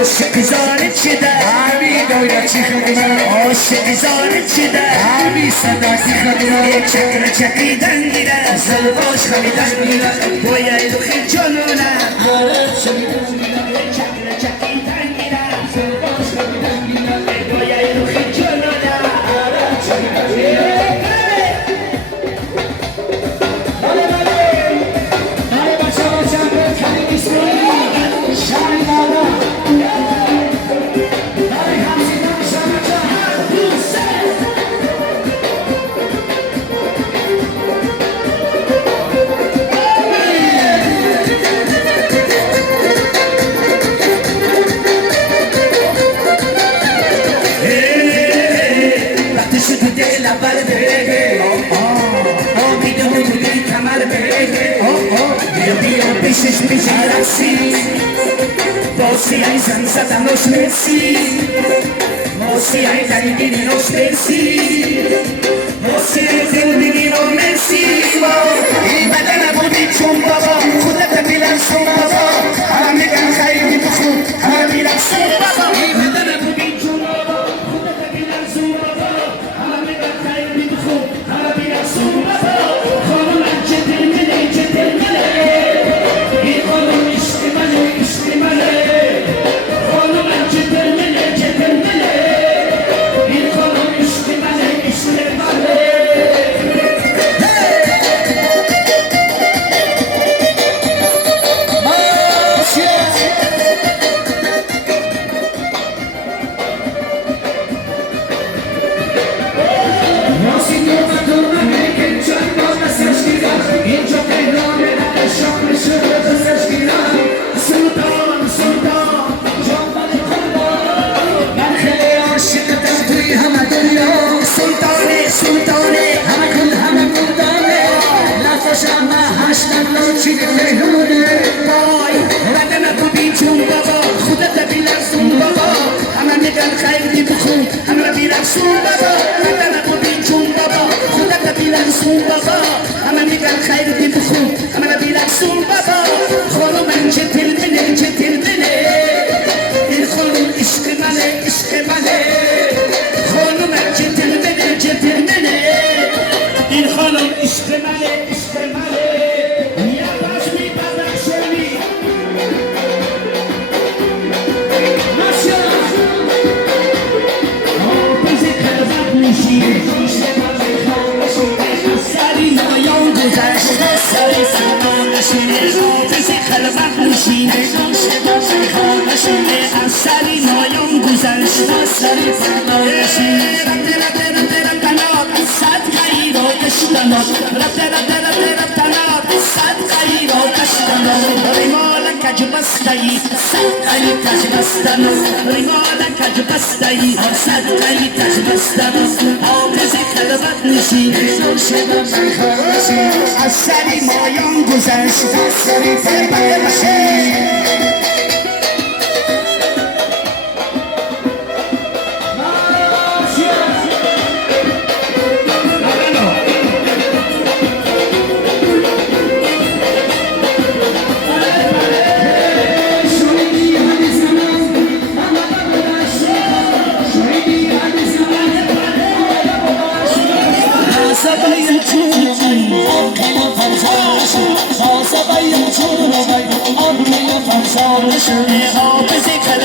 عاشق زارت شده همین دایر چی خدمه عاشق زارت شده همین صداتی خدمه چکر چکیدن گیره زلباش خمیدن میره باید خیل جانونه حالت شمیدن میره چکر چکیدن گیره زلباش خمیدن میره باید خیل جانونه حالت شمیدن میره پیشش رسی باسی ای زن زدن روش مرسی باسی ای درگیری روش مرسی باسی ای دل بگیر و مرسی این بدن بودی چون بابا خودت بیلرسون بابا همه میگن خیلی بخون همه بیلرسون بابا این بدن بودی چون بابا خودت بیلرسون بابا همه میگن خیلی بخون همه بیلرسون بابا خانم چه دل مله سون بابا بدن بودی جون بابا خودت بیلن سون بابا همه میگن خیر دی بخون همه بیلن سون بابا خانم چه دل منه این خانم عشق منه خانم چه دل منه این خانم عشق منه خلوت نشینه اثری نایان گذشت اثری نشینه صد غیر آتشتنات صد غیر آتشتنات ریمال کج بستایی صد غیر کج بستنات ریمال کج بستایی صد غیر کج بستنات حافظ خلوت نشینه اثری نایان گذشت اثری حافظ خلوت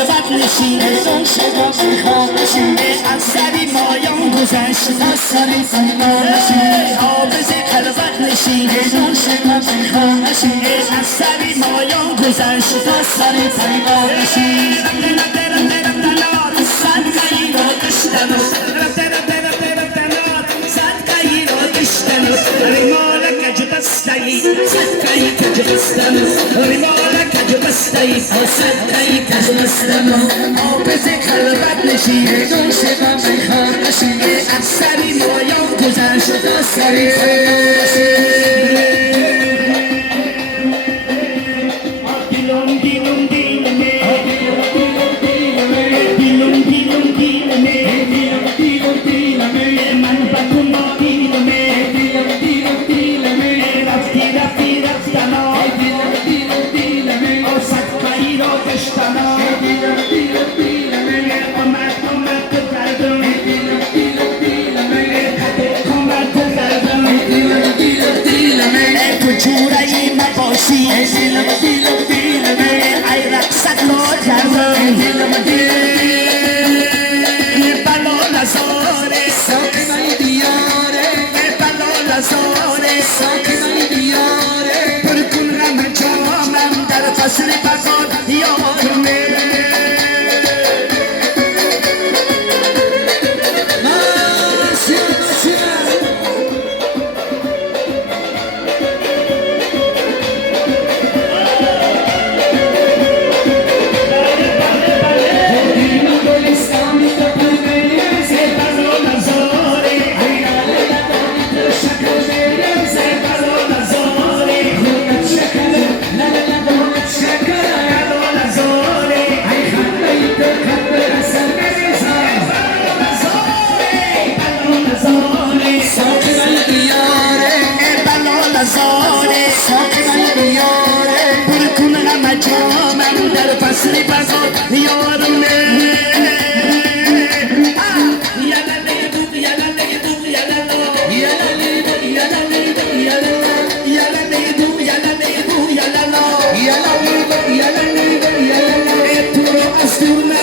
نشینه اثری مایان گذشت اثری حافظ خلوت نشینه اثری مایان گذشت اثری صد غیر آتشتن صد غیر آتشتن ریمال کج بستایی صد غیر کج بستن ریمال کج بستایی صد غیر کج بستن حافظ خلوت نشینه اثری مایان گذشت اثری رفتنا parola sole, Sakınay diyare, parola sole, sakınay diyare. per kun ramachamam dar fasli pakot yorme. Nasıl nasıl? Dino Golistani kapıdayız. Parola sole, Hayale yalanı şakalarız. parola sole, Donat şakalar, la la la donat şakalar. parola sole, Ay kandayı da kapıra sarkarız. parola sole, Sakınay diyare, parola sole, sakınay diyare. per kun ramachamam dar fasli pakot yorme. Yalaledu, yalaledu, yalalo. Yalalido, yalalido, yalala. Yalaledu, yalaledu, yalalo. Yalalido, yalalido, yalala. Eturo asturna